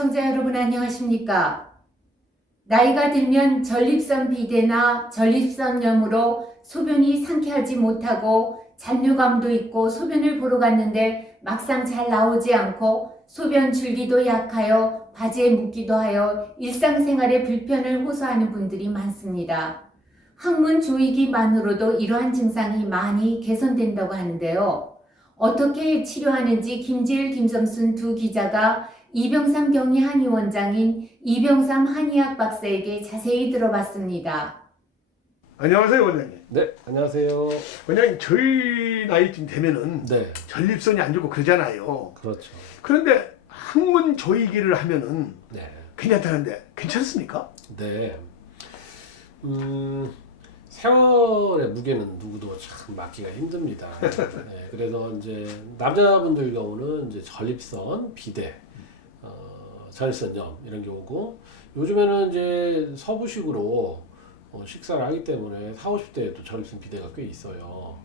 시청자 여러분 안녕하십니까? 나이가 들면 전립선 비대나 전립선염으로 소변이 상쾌하지 못하고 잔류감도 있고 소변을 보러 갔는데 막상 잘 나오지 않고 소변 줄기도 약하여 바지에 묻기도 하여 일상생활에 불편을 호소하는 분들이 많습니다. 항문 조이기만으로도 이러한 증상이 많이 개선된다고 하는데요. 어떻게 치료하는지 김지일, 김성순 두 기자가 이병삼 경희 한의원장인 이병삼 한의학 박사에게 자세히 들어봤습니다. 안녕하세요 원장님. 네, 안녕하세요. 원장님 저희 나이쯤 되면은 네, 전립선이 안 좋고 그러잖아요. 그렇죠. 그런데 항문 조이기를 하면은 네, 괜찮다는데 괜찮습니까? 네. 음, 세월의 무게는 누구도 참 막기가 힘듭니다. 네, 그래서 이제 남자분들 경우는 이제 전립선, 비대, 어, 전립선염 이런 게 오고 요즘에는 이제 서부식으로 어, 식사를 하기 때문에 40, 50대에 또 전립선 비대가 꽤 있어요.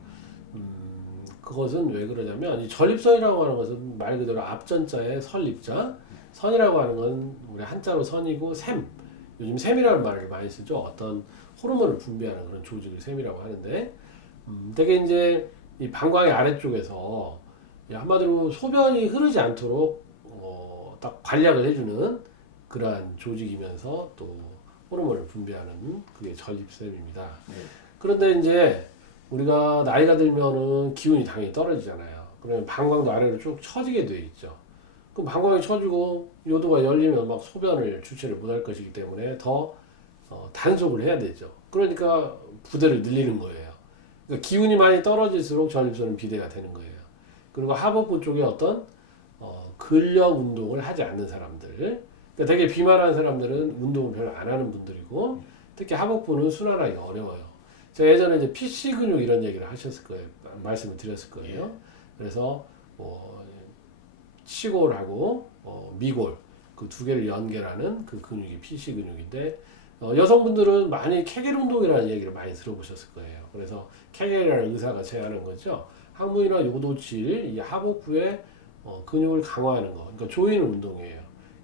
음, 그것은 왜 그러냐면 이 전립선이라고 하는 것은 말 그대로 앞전자에 설립자, 선이라고 하는 건 우리 한자로 선이고 샘. 요즘 샘이라는 말을 많이 쓰죠. 어떤 호르몬을 분비하는 그런 조직을 샘이라고 하는데, 음, 되게 이제 이 방광의 아래쪽에서 이 한마디로 소변이 흐르지 않도록 어, 딱 관리를 해주는 그러한 조직이면서 또 호르몬을 분비하는 그게 전립선입니다. 네. 그런데 이제 우리가 나이가 들면은 기운이 당연히 떨어지잖아요. 그러면 방광도 아래로 쭉 처지게 돼 있죠. 그럼 방광이 처지고 요도가 열리면 막 소변을 주체를 못할 것이기 때문에 더 어, 단속을 해야 되죠. 그러니까 부대를 늘리는 거예요. 그러니까 기운이 많이 떨어질수록 전립선은 비대가 되는 거예요. 그리고 하복부 쪽에 어떤 어, 근력 운동을 하지 않는 사람들, 그러니까 되게 비만한 사람들은 운동을 별로 안 하는 분들이고 특히 하복부는 순환하기가 어려워요. 제가 예전에 이제 PC 근육 이런 얘기를 하셨을 거예요. 말씀을 드렸을 거예요. 그래서 뭐 치골하고 어, 미골 그 두 개를 연결하는 그 근육이 PC 근육인데 어, 여성분들은 많이 케겔 운동이라는 얘기를 많이 들어보셨을 거예요. 그래서 케겔이라는 의사가 제안한 거죠. 항문이나 요도질, 이 하복부의 어, 근육을 강화하는 거, 그러니까 조이는 운동이에요.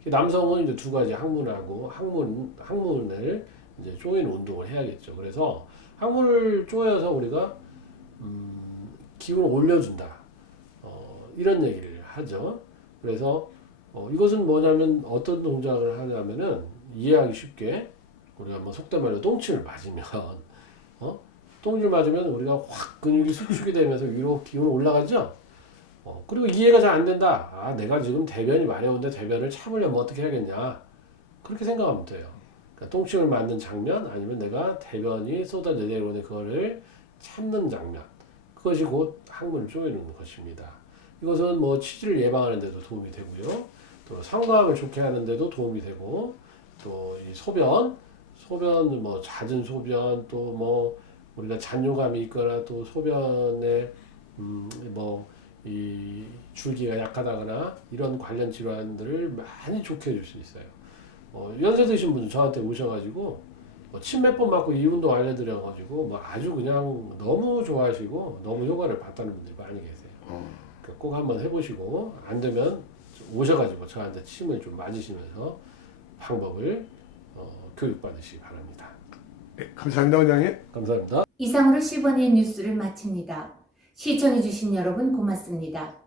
남성은 이제 두 가지 항문하고 항문 항문을 이제 조이는 운동을 해야겠죠. 그래서 항문을 조여서 우리가 음, 기운을 올려준다. 어, 이런 얘기를 하죠. 그래서 어, 이것은 뭐냐면 어떤 동작을 하냐면은 이해하기 쉽게 우리가 뭐 속된 말로 똥침을 맞으면 어? 똥을 맞으면 우리가 확 근육이 수축이 되면서 위로 기운이 올라가죠. 어, 그리고 이해가 잘 안 된다. 아, 내가 지금 대변이 마려운데 대변을 참으려면 어떻게 해야겠냐. 그렇게 생각하면 돼요. 그러니까 똥침을 맞는 장면 아니면 내가 대변이 쏟아져 내려오는 그거를 참는 장면. 그것이 곧 항문을 조이는 것입니다. 이것은 뭐 치질을 예방하는 데도 도움이 되고요. 또 성감을 좋게 하는 데도 도움이 되고 또 이 소변, 소변 뭐 잦은 소변 또 뭐 우리가 잔뇨감이 있거나 또 소변에 음 뭐 이 줄기가 약하다거나 이런 관련 질환들을 많이 좋게 해줄 수 있어요. 어, 연세 드신 분들 저한테 오셔가지고 뭐침몇번 맞고 이 운동 알려드려가지고 뭐 아주 그냥 너무 좋아하시고 너무 효과를 봤다는 분들이 많이 계세요. 그러니까 꼭 한번 해보시고 안 되면 오셔가지고 저한테 침을 좀 맞으시면서 방법을 어, 교육받으시기 바랍니다. 네, 감사합니다 원장님. 감사합니다. 이상으로 10원의 뉴스를 마칩니다. 시청해주신 여러분 고맙습니다.